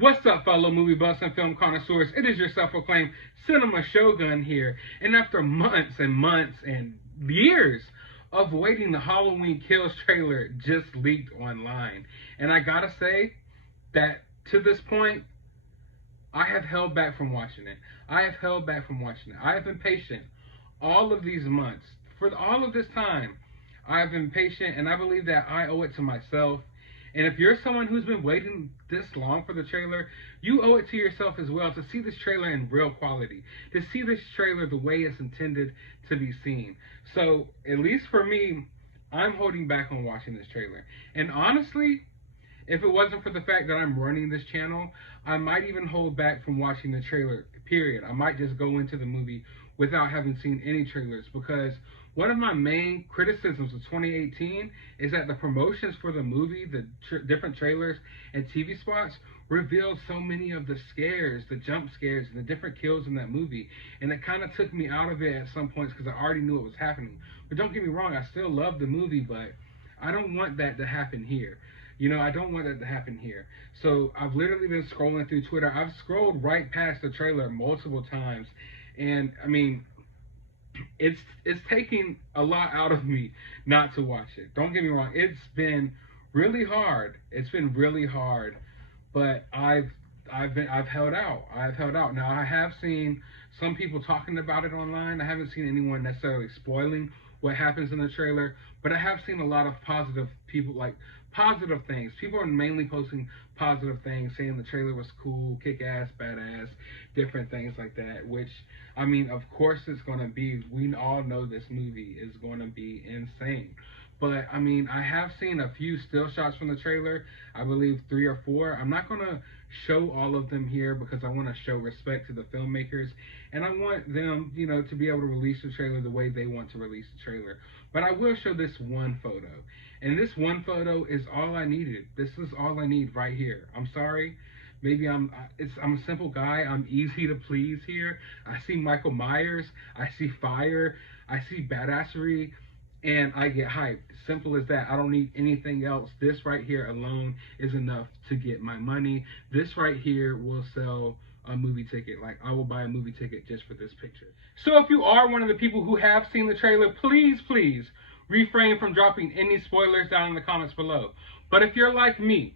What's up, fellow movie buffs and film connoisseurs? It is your self-proclaimed cinema shogun here. And after months and months and years of waiting, the Halloween Kills trailer just leaked online. And I gotta say that to this point, I have held back from watching it. I have held back from watching it. I have been patient all of these months. For all of this time, I have been patient, and I believe that I owe it to myself. And if you're someone who's been waiting this long for the trailer, you owe it to yourself as well to see this trailer in real quality, to see this trailer the way it's intended to be seen. So, at least for me, I'm holding back on watching this trailer. And honestly, if it wasn't for the fact that I'm running this channel, I might even hold back from watching the trailer, period. I might just go into the movie without having seen any trailers, because one of my main criticisms of 2018 is that the promotions for the movie, the different trailers and TV spots, revealed so many of the scares, the jump scares, and the different kills in that movie. And it kind of took me out of it at some points because I already knew it was happening. But don't get me wrong, I still love the movie, but I don't want that to happen here. You know, I don't want that to happen here. So I've literally been scrolling through Twitter. I've scrolled right past the trailer multiple times. And I mean, it's taking a lot out of me not to watch it. Don't get me wrong, it's been really hard. It's been really hard, but I've held out. I've held out. Now I have seen some people talking about it online. I haven't seen anyone necessarily spoiling what happens in the trailer, but I have seen a lot of positive people, like positive things. People are mainly posting positive things, saying the trailer was cool, kick-ass, badass, different things like that, which, I mean, of course it's going to be. We all know this movie is going to be insane. But, I mean, I have seen a few still shots from the trailer, I believe 3 or 4. I'm not going to show all of them here because I want to show respect to the filmmakers, and I want them, you know, to be able to release the trailer the way they want to release the trailer. But I will show this one photo, and this one photo is all I needed. This is all I need right here. I'm sorry. Maybe I'm a simple guy. I'm easy to please here. I see Michael Myers. I see fire. I see badassery. And I get hyped. Simple as that. I don't need anything else. This right here alone is enough to get my money. This right here will sell a movie ticket. Like, I will buy a movie ticket just for this picture. So if you are one of the people who have seen the trailer, please refrain from dropping any spoilers down in the comments below. But if you're like me,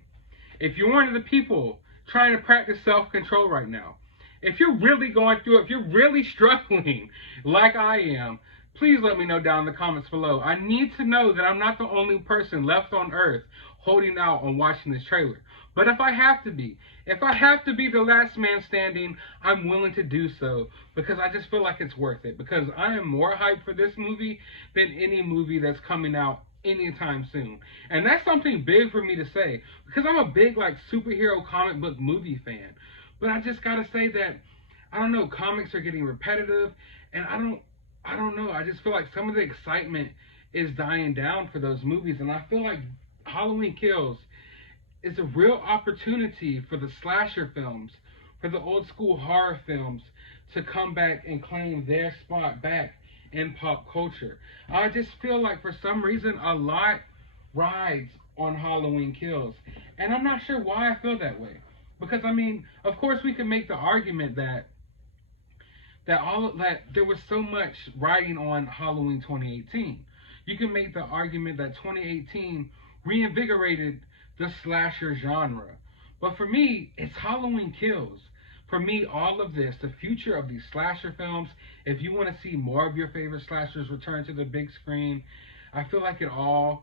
if you're one of the people trying to practice self-control right now, if you're really going through it, if you're really struggling like I am, please let me know down in the comments below. I need to know that I'm not the only person left on earth holding out on watching this trailer. But if I have to be the last man standing, I'm willing to do so, because I just feel like it's worth it. Because I am more hyped for this movie than any movie that's coming out anytime soon. And that's something big for me to say, because I'm a big, like, superhero comic book movie fan. But I just gotta say that, I don't know, comics are getting repetitive, and I don't know. I just feel like some of the excitement is dying down for those movies. And I feel like Halloween Kills is a real opportunity for the slasher films, for the old school horror films, to come back and claim their spot back in pop culture. I just feel like for some reason a lot rides on Halloween Kills. And I'm not sure why I feel that way. Because, I mean, of course we can make the argument that there was so much riding on Halloween 2018. You can make the argument that 2018 reinvigorated the slasher genre. But for me, it's Halloween Kills. For me, all of this, the future of these slasher films, if you want to see more of your favorite slashers return to the big screen, I feel like it all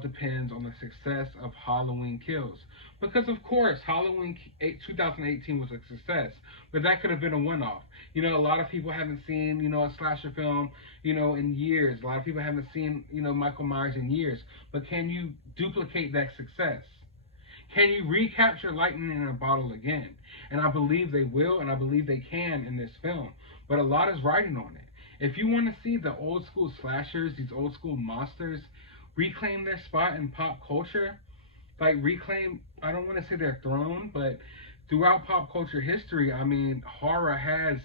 depends on the success of Halloween Kills. Because, of course, Halloween 2018 was a success, but that could have been a one-off. You know, a lot of people haven't seen, you know, a slasher film, you know, in years. A lot of people haven't seen, you know, Michael Myers in years. But can you duplicate that success? Can you recapture lightning in a bottle again? And I believe they will, and I believe they can in this film. But a lot is riding on it. If you want to see the old school slashers, these old school monsters, reclaim their spot in pop culture, like reclaim, I don't want to say their throne, but throughout pop culture history, I mean, horror has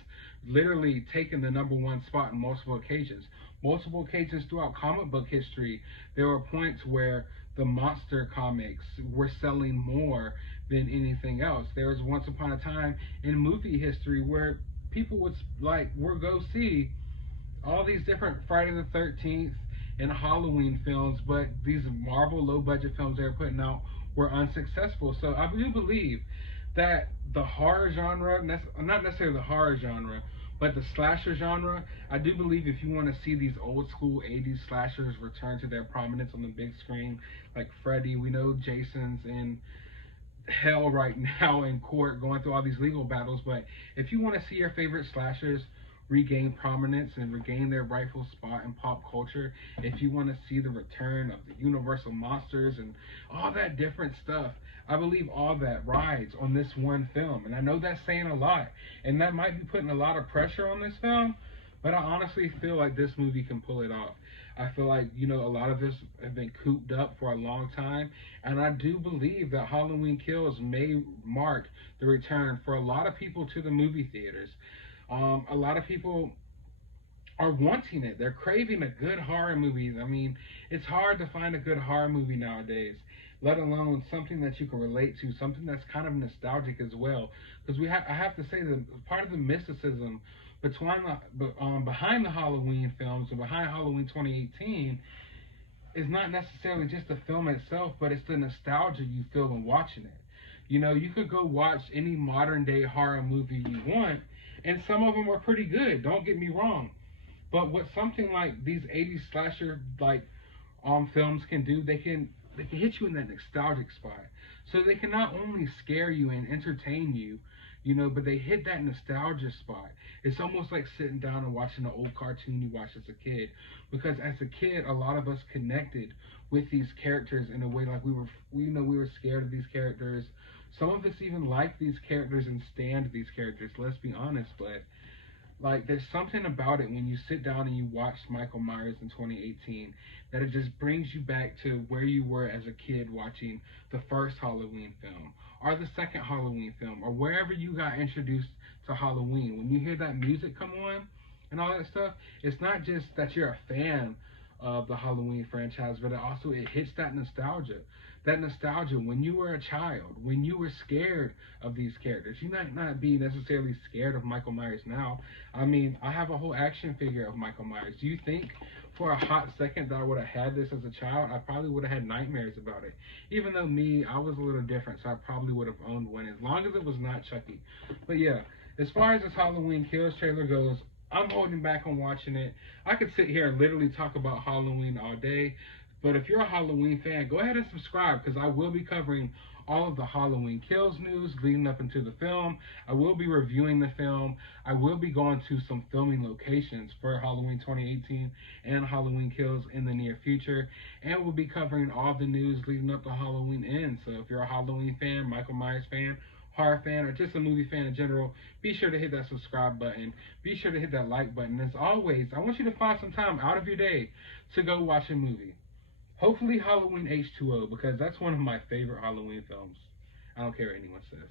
literally taken the #1 spot on multiple occasions. Multiple occasions throughout comic book history, there were points where the monster comics were selling more than anything else. There was once upon a time in movie history where people would go see all these different Friday the 13th and Halloween films, but these Marvel low budget films they were putting out were unsuccessful. So I do believe that the horror genre, not necessarily the horror genre, but the slasher genre, I do believe if you want to see these old school 80s slashers return to their prominence on the big screen, like Freddy, we know Jason's in hell right now in court going through all these legal battles, but if you want to see your favorite slashers regain prominence and regain their rightful spot in pop culture, if you want to see the return of the Universal monsters and all that different stuff, I believe all that rides on this one film. And I know that's saying a lot, and that might be putting a lot of pressure on this film, but I honestly feel like this movie can pull it off. I feel like, a lot of this have been cooped up for a long time, and I do believe that Halloween Kills may mark the return for a lot of people to the movie theaters. A lot of people are wanting it. They're craving a good horror movie. I mean, it's hard to find a good horror movie nowadays, let alone something that you can relate to, something that's kind of nostalgic as well. Because I have to say that part of the mysticism behind the Halloween films and behind Halloween 2018 is not necessarily just the film itself, but it's the nostalgia you feel when watching it. You could go watch any modern day horror movie you want, and some of them are pretty good. Don't get me wrong, but what something like these 80s slasher films can do, they can hit you in that nostalgic spot. So they can not only scare you and entertain you, but they hit that nostalgia spot. It's almost like sitting down and watching an old cartoon you watched as a kid. Because as a kid, a lot of us connected with these characters in a way like we were scared of these characters. Some of us even liked these characters and stand these characters, let's be honest, but like there's something about it when you sit down and you watch Michael Myers in 2018 that it just brings you back to where you were as a kid watching the first Halloween film or the second Halloween film or wherever you got introduced to Halloween. When you hear that music come on and all that stuff, it's not just that you're a fan of the Halloween franchise, but it hits that nostalgia. That nostalgia when you were a child, when you were scared of these characters. You might not be necessarily scared of Michael Myers now. I mean, I have a whole action figure of Michael Myers. Do you think for a hot second that I would have had this as a child? I probably would have had nightmares about it. Even though I was a little different, so I probably would have owned one as long as it was not Chucky. But yeah, as far as this Halloween Kills trailer goes, I'm holding back on watching it. I could sit here and literally talk about Halloween all day. But if you're a Halloween fan, go ahead and subscribe because I will be covering all of the Halloween Kills news leading up into the film. I will be reviewing the film. I will be going to some filming locations for Halloween 2018 and Halloween Kills in the near future. And we'll be covering all the news leading up to Halloween Ends. So if you're a Halloween fan, Michael Myers fan, horror fan, or just a movie fan in general, be sure to hit that subscribe button. Be sure to hit that like button. As always, I want you to find some time out of your day to go watch a movie. Hopefully Halloween H2O, because that's one of my favorite Halloween films. I don't care what anyone says.